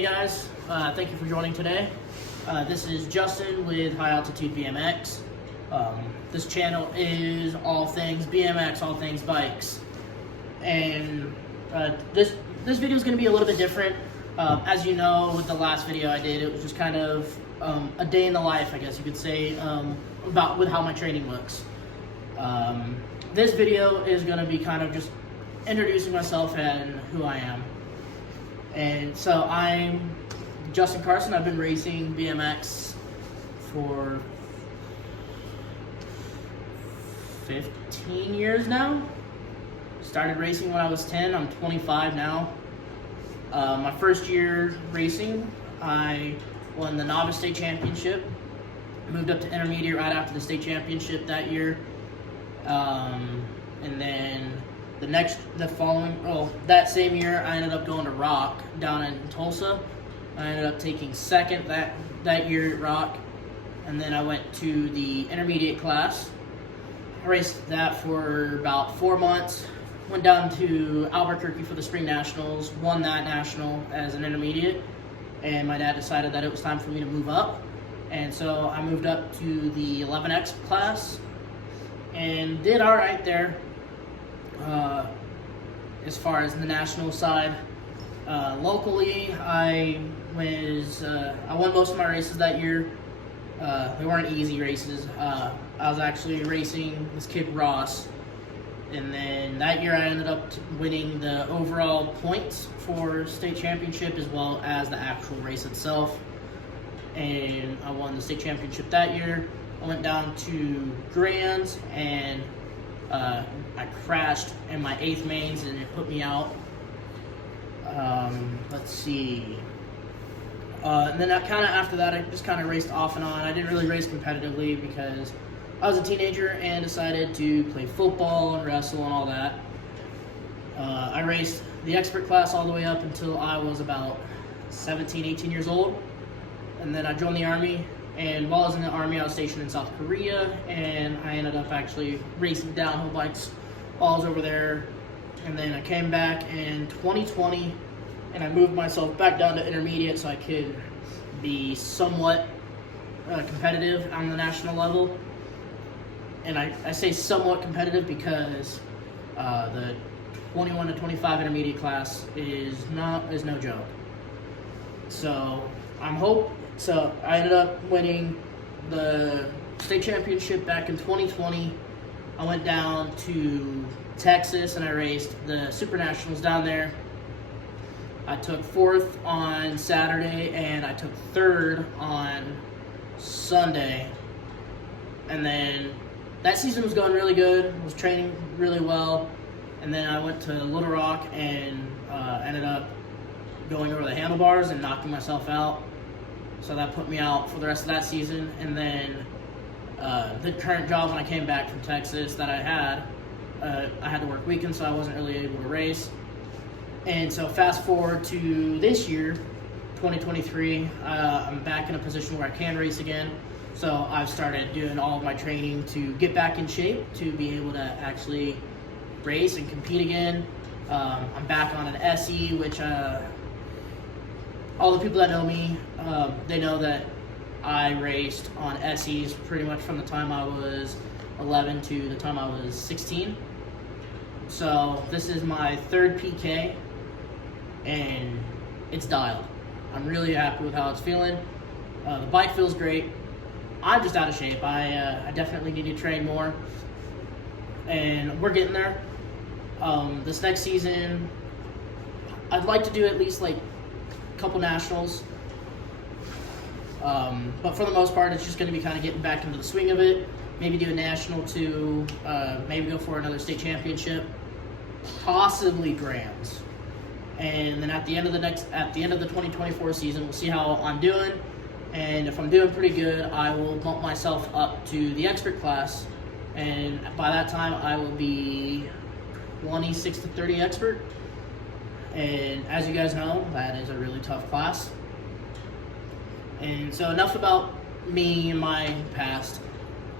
Hey guys, thank you for joining today. This is Justin with High Altitude BMX. This channel is all things BMX, all things bikes. And this video is going to be a little bit different. As you know, with the last video I did, it was just kind of a day in the life, I guess you could say, about with how my training looks. This video is going to be kind of just introducing myself and who I am. And so I'm Justin Carson. I've been racing BMX for 15 years now. Started racing when I was 10. I'm 25 now. My first year racing, I won the novice state championship. Moved up to intermediate right after the state championship that year. And then that same year, I ended up going to Rock down in Tulsa. I ended up taking second that year at Rock, and then I went to the intermediate class. I raced that for about 4 months. Went down to Albuquerque for the Spring Nationals, won that national as an intermediate, and my dad decided that it was time for me to move up. And so I moved up to the 11X class and did all right there. As far as the national side, locally, I won most of my races that year. They weren't easy races. I was actually racing this kid Ross, and then that year I ended up winning the overall points for state championship as well as the actual race itself. And I won the state championship that year. I went down to Grands and I crashed in my 8th mains and it put me out. Let's see. And then after that, I just kind of raced off and on. I didn't really race competitively because I was a teenager and decided to play football and wrestle and all that. I raced the expert class all the way up until I was about 17, 18 years old. And then I joined the Army. And while I was in the Army, I was stationed in South Korea, and I ended up actually racing downhill bikes while I was over there. And then I came back in 2020, and I moved myself back down to intermediate so I could be somewhat competitive on the national level. And I say somewhat competitive because the 21 to 25 intermediate class is no joke. So So I ended up winning the state championship back in 2020. I went down to Texas and I raced the Super Nationals down there. I took 4th on Saturday and I took 3rd on Sunday. And then that season was going really good. I was training really well. And then I went to Little Rock and ended up going over the handlebars and knocking myself out. So that put me out for the rest of that season. And then the current job when I came back from Texas that I had to work weekends, so I wasn't really able to race. And so fast forward to this year, 2023, I'm back in a position where I can race again. So I've started doing all of my training to get back in shape to be able to actually race and compete again. I'm back on an SE, which all the people that know me, they know that I raced on SEs pretty much from the time I was 11 to the time I was 16. So this is my 3rd PK, and it's dialed. I'm really happy with how it's feeling. The bike feels great. I'm just out of shape. I definitely need to train more, and we're getting there. This next season, I'd like to do at least like couple nationals, but for the most part it's just going to be kind of getting back into the swing of it. Maybe do a national too, maybe go for another state championship, possibly Grands, and then at the end of the 2024 season we'll see how I'm doing, and if I'm doing pretty good I will bump myself up to the expert class, and by that time I will be 26 to 30 expert. And as you guys know, that is a really tough class. And so enough about me and my past.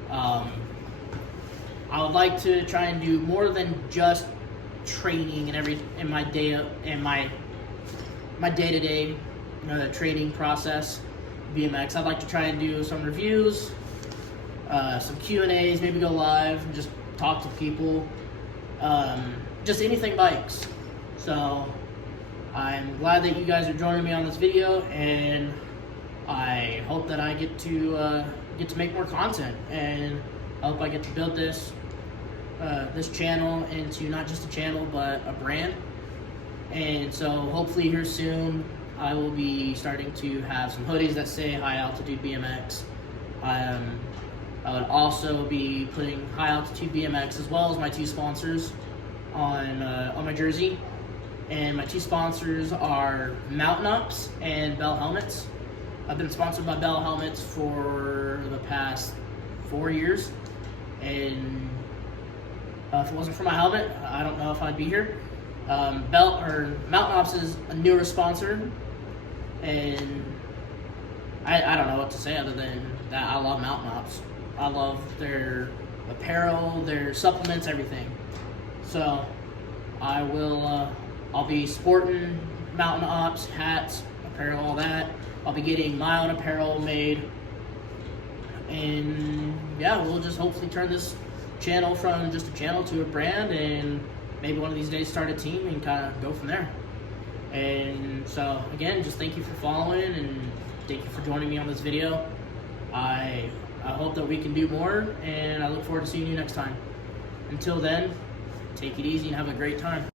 I would like to try and do more than just training and my day-to-day training process, BMX. I'd like to try and do some reviews, some Q&As, maybe go live and just talk to people, just anything bikes. So I'm glad that you guys are joining me on this video, and I hope that I get to make more content, and I hope I get to build this channel into not just a channel but a brand. And so hopefully here soon I will be starting to have some hoodies that say High Altitude BMX. I would also be putting High Altitude BMX as well as my two sponsors on my jersey. And my two sponsors are Mountain Ups and Bell Helmets. I've been sponsored by Bell Helmets for the past 4 years, and if it wasn't for my helmet, I don't know if I'd be here. Mountain Ups is a newer sponsor, and I don't know what to say other than that I love Mountain Ups. I love their apparel, their supplements, everything. So I'll be sporting Mountain Ups, hats, apparel, all that. I'll be getting my own apparel made. And yeah, we'll just hopefully turn this channel from just a channel to a brand, and maybe one of these days start a team and kind of go from there. And so again, just thank you for following, and thank you for joining me on this video. I hope that we can do more, and I look forward to seeing you next time. Until then, take it easy and have a great time.